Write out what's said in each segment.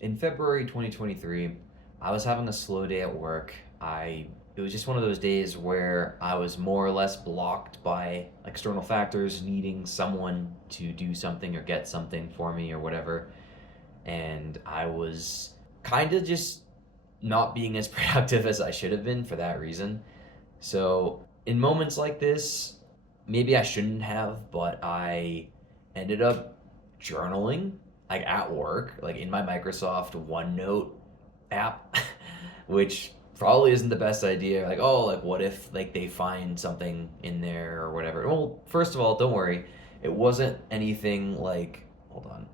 In February 2023, I was having a slow day at work. It was just one of those days where I was more or less blocked by external factors, needing someone to do something or get something for me or whatever. And I was kind of just not being as productive as I should have been for that reason. So, in moments like this, maybe I shouldn't have, but I ended up journaling like at work, like in my Microsoft OneNote app, which probably isn't the best idea. Like, oh, like what if like they find something in there or whatever? Well, first of all, don't worry. It wasn't anything like, hold on.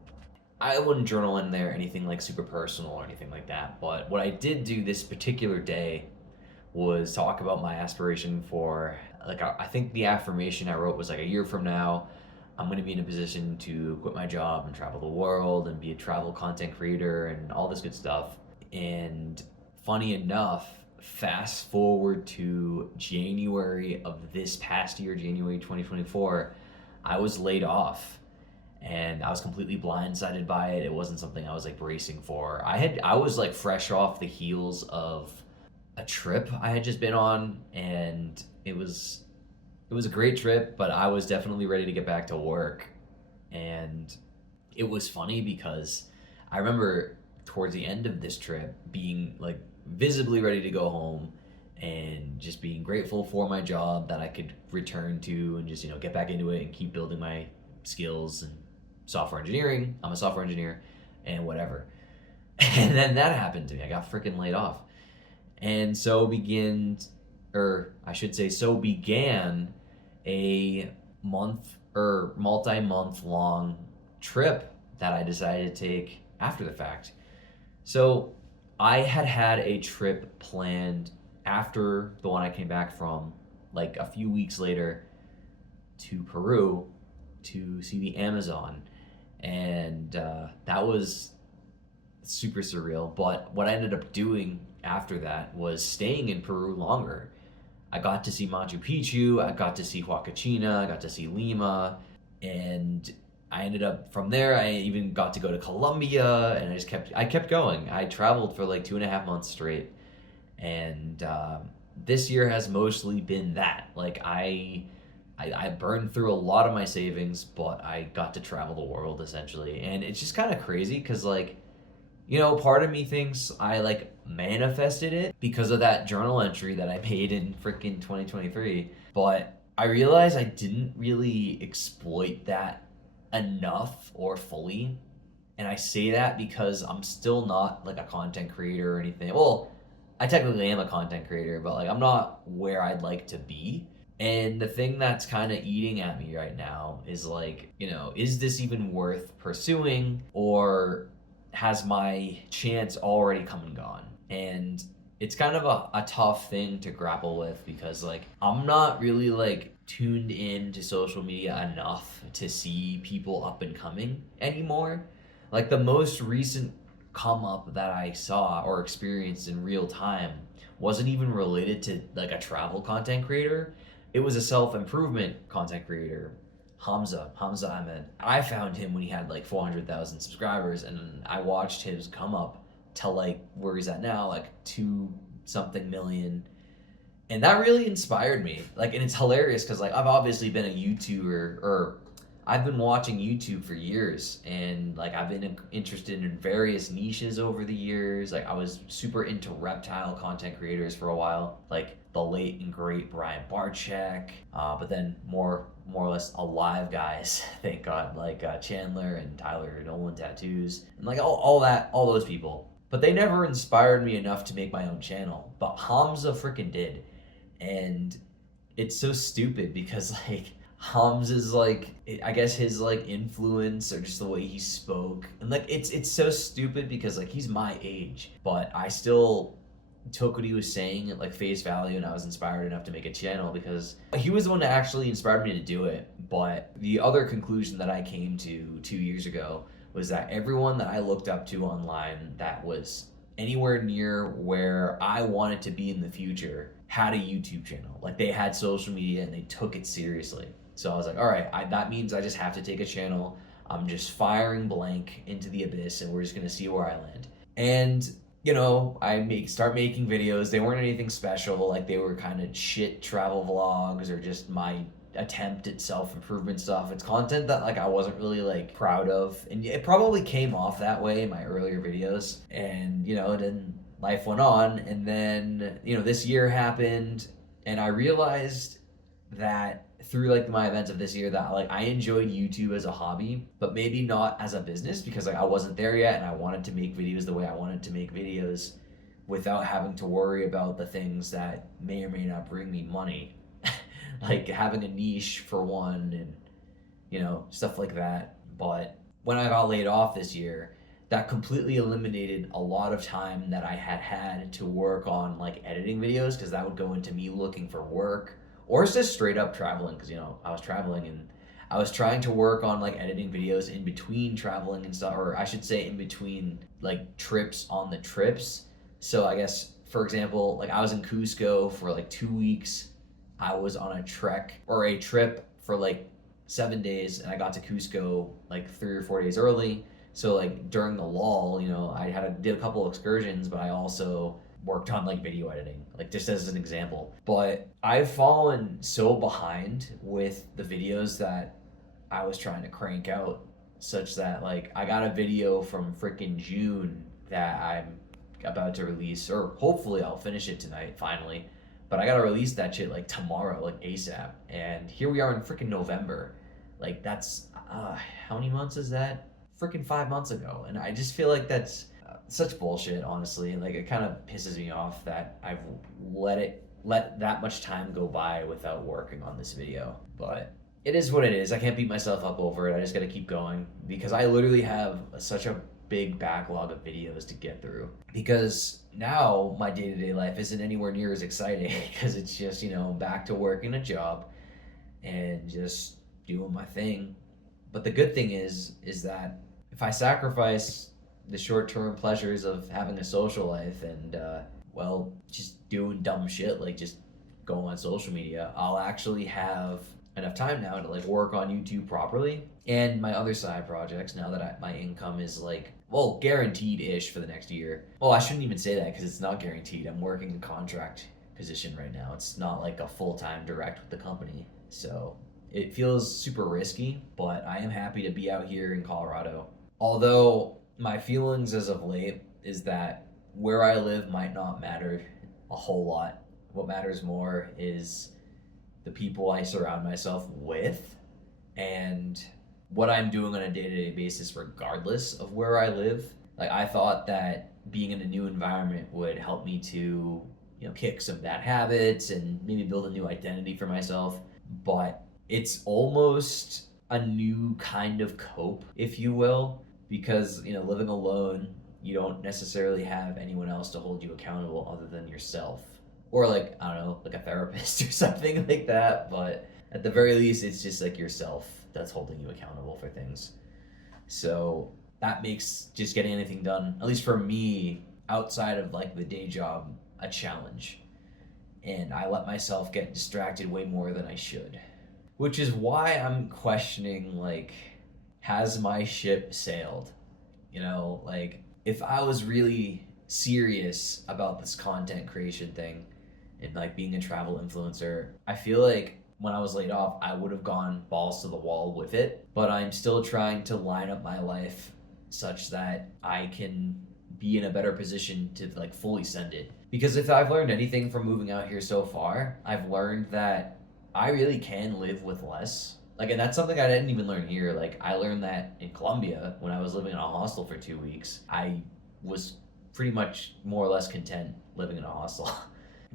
I wouldn't journal in there anything like super personal or anything like that. But what I did do this particular day was talk about my aspiration for like I think the affirmation I wrote was like a year from now I'm going to be in a position to quit my job and travel the world and be a travel content creator and all this good stuff. And funny enough, fast forward to January of this past year, January 2024, I was laid off and I was completely blindsided by it. It wasn't something I was like bracing for. I was like fresh off the heels of a trip I had just been on, and it was a great trip, but I was definitely ready to get back to work. And it was funny because I remember towards the end of this trip being like visibly ready to go home and just being grateful for my job that I could return to and just, get back into it and keep building my skills and software engineering. I'm a software engineer and whatever. And then that happened to me. I got freaking laid off. And so began, or I should say, so began a month or multi-month long trip that I decided to take after the fact. So I had had a trip planned after the one I came back from, like a few weeks later, to Peru to see the Amazon. And that was super surreal. But what I ended up doing after that was staying in Peru longer. I got to see Machu Picchu, I got to see Huacachina, I got to see Lima, and I ended up from there. I even got to go to Colombia, and I kept going. I traveled for like 2.5 months straight, and this year has mostly been that. Like I burned through a lot of my savings, but I got to travel the world essentially, and it's just kind of crazy because like part of me thinks I like manifested it because of that journal entry that I made in freaking 2023. But I realized I didn't really exploit that enough or fully. And I say that because I'm still not like a content creator or anything. Well, I technically am a content creator, but like I'm not where I'd like to be. And the thing that's kind of eating at me right now is like, is this even worth pursuing, or has my chance already come and gone? And it's kind of a tough thing to grapple with because like I'm not really like tuned in to social media enough to see people up and coming anymore. Like the most recent come up that I saw or experienced in real time wasn't even related to like a travel content creator. It was a self-improvement content creator, Hamza Ahmed. I found him when he had like 400,000 subscribers, and I watched his come up to like where he's at now, like 2 something million. And that really inspired me. Like, and it's hilarious because like I've obviously been a YouTuber, or I've been watching YouTube for years, and like I've been interested in various niches over the years. Like I was super into reptile content creators for a while, like the late and great Brian Barczyk, but then more or less alive guys, thank God, like Chandler and Tyler Nolan Tattoos, and like all those people. But they never inspired me enough to make my own channel. But Hamza freaking did, and it's so stupid because like Hums is like, I guess his like influence or just the way he spoke, and like it's so stupid because like he's my age, but I still took what he was saying at like face value, and I was inspired enough to make a channel because he was the one that actually inspired me to do it. But the other conclusion that I came to 2 years ago was that everyone that I looked up to online that was anywhere near where I wanted to be in the future had a YouTube channel. Like they had social media and they took it seriously. So I was like, all right, that means I just have to take a channel. I'm just firing blank into the abyss, and we're just gonna see where I land. And start making videos. They weren't anything special. Like they were kind of shit travel vlogs or just my attempt at self-improvement stuff. It's content that like I wasn't really like proud of, and it probably came off that way in my earlier videos. And then life went on, and then this year happened, and I realized that through like my events of this year that like I enjoyed YouTube as a hobby, but maybe not as a business, because like I wasn't there yet and I wanted to make videos the way I wanted to make videos without having to worry about the things that may or may not bring me money. Like having a niche for one, and stuff like that. But when I got laid off this year, that completely eliminated a lot of time that I had to work on like editing videos, because that would go into me looking for work, or it's just straight up traveling, because I was traveling and I was trying to work on like editing videos in between traveling and stuff, or I should say in between like trips on the trips. So I guess, for example, like I was in Cusco for like 2 weeks. I was on a trek or a trip for like 7 days, and I got to Cusco like 3 or 4 days early. So like during the lull, did a couple excursions, but I also worked on like video editing, like just as an example. But I've fallen so behind with the videos that I was trying to crank out, such that like I got a video from freaking June that I'm about to release, or hopefully I'll finish it tonight finally. But I gotta release that shit like tomorrow, like ASAP. And here we are in freaking November. Like that's how many months is that? Freaking 5 months ago. And I just feel like that's such bullshit, honestly. And like it kind of pisses me off that I've let that much time go by without working on this video. But it is what it is. I can't beat myself up over it. I just gotta keep going, because I literally have such a big backlog of videos to get through, because now my day-to-day life isn't anywhere near as exciting, because it's just back to working a job and just doing my thing. But the good thing is that if I sacrifice the short-term pleasures of having a social life and just doing dumb shit like just going on social media, I'll actually have enough time now to like work on YouTube properly and my other side projects, now that my income is like, well, guaranteed-ish for the next year. Well, I shouldn't even say that, because it's not guaranteed. I'm working a contract position right now. It's not like a full-time direct with the company. So it feels super risky, but I am happy to be out here in Colorado. Although my feelings as of late is that where I live might not matter a whole lot. What matters more is the people I surround myself with, and what I'm doing on a day-to-day basis regardless of where I live. Like I thought that being in a new environment would help me to, kick some bad habits and maybe build a new identity for myself. But it's almost a new kind of cope, if you will, because, living alone, you don't necessarily have anyone else to hold you accountable other than yourself. Or like, I don't know, like a therapist or something like that. But at the very least, it's just like yourself that's holding you accountable for things. So that makes just getting anything done, at least for me, outside of like the day job, a challenge. And I let myself get distracted way more than I should. Which is why I'm questioning, like, has my ship sailed? Like, if I was really serious about this content creation thing and like being a travel influencer, I feel like when I was laid off, I would have gone balls to the wall with it. But I'm still trying to line up my life such that I can be in a better position to like fully send it. Because if I've learned anything from moving out here so far, I've learned that I really can live with less. Like, and that's something I didn't even learn here. Like, I learned that in Colombia when I was living in a hostel for 2 weeks. I was pretty much more or less content living in a hostel.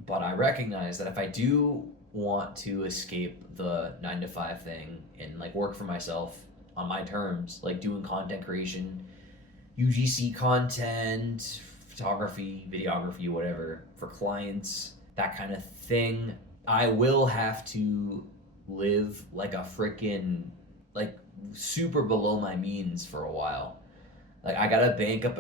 But I recognize that if I do want to escape the 9 to 5 thing and like work for myself on my terms, like doing content creation, UGC content, photography, videography, whatever, for clients, that kind of thing, I will have to live like a freaking, like, super below my means for a while. Like, I gotta bank up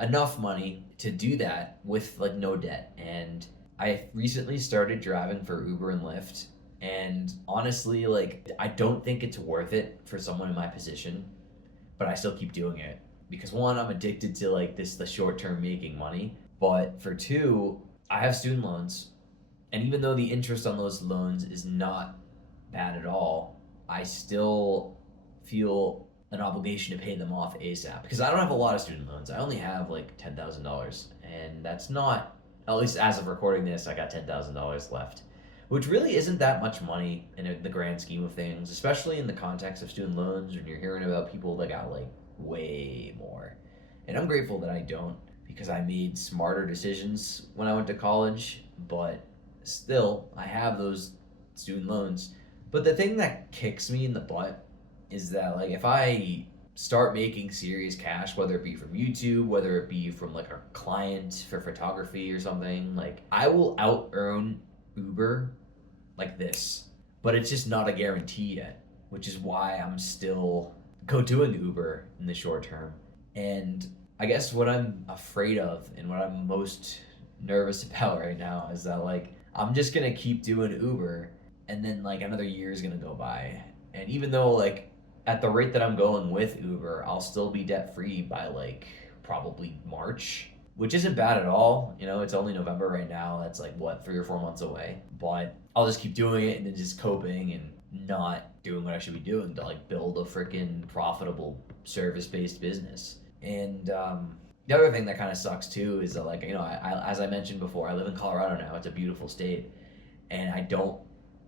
enough money to do that with, like, no debt. And I recently started driving for Uber and Lyft, and honestly, like, I don't think it's worth it for someone in my position, but I still keep doing it because one, I'm addicted to like this the short term making money, but for two, I have student loans, and even though the interest on those loans is not bad at all, I still feel an obligation to pay them off ASAP because I don't have a lot of student loans. I only have like $10,000, and that's not, at least as of recording this, I got $10,000 left, which really isn't that much money in the grand scheme of things, especially in the context of student loans when you're hearing about people that got like way more. And I'm grateful that I don't because I made smarter decisions when I went to college, but still, I have those student loans. But the thing that kicks me in the butt is that like if I start making serious cash, whether it be from YouTube, whether it be from like a client for photography or something, like I will out earn Uber like this. But it's just not a guarantee yet, which is why I'm still go doing Uber in the short term. And I guess what I'm afraid of and what I'm most nervous about right now is that like I'm just gonna keep doing Uber and then like another year is gonna go by. And even though like at the rate that I'm going with Uber, I'll still be debt free by like probably March, which isn't bad at all. You know, it's only November right now. That's like what, 3 or 4 months away. But I'll just keep doing it and then just coping and not doing what I should be doing to like build a freaking profitable service based business. And the other thing that kind of sucks too is that like, you know, as I mentioned before, I live in Colorado now. It's a beautiful state, and I don't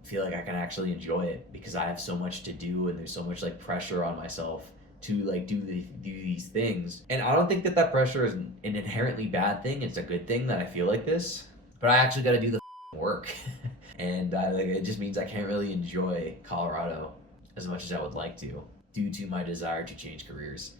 feel like I can actually enjoy it because I have so much to do and there's so much like pressure on myself to like do these things. And I don't think that pressure is an inherently bad thing. It's a good thing that I feel like this, but I actually got to do the work. And like it just means I can't really enjoy Colorado as much as I would like to due to my desire to change careers.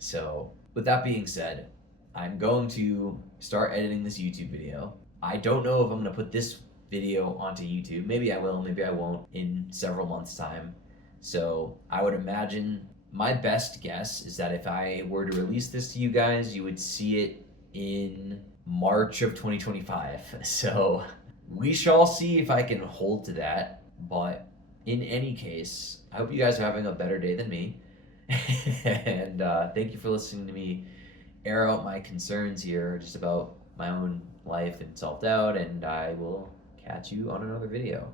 So with that being said, I'm going to start editing this YouTube video. I don't know if I'm going to put this video onto YouTube. Maybe I will, maybe I won't in several months' time. So I would imagine my best guess is that if I were to release this to you guys, you would see it in March of 2025. So we shall see if I can hold to that. But in any case, I hope you guys are having a better day than me. And thank you for listening to me air out my concerns here just about my own life and self-doubt, and I will catch you on another video.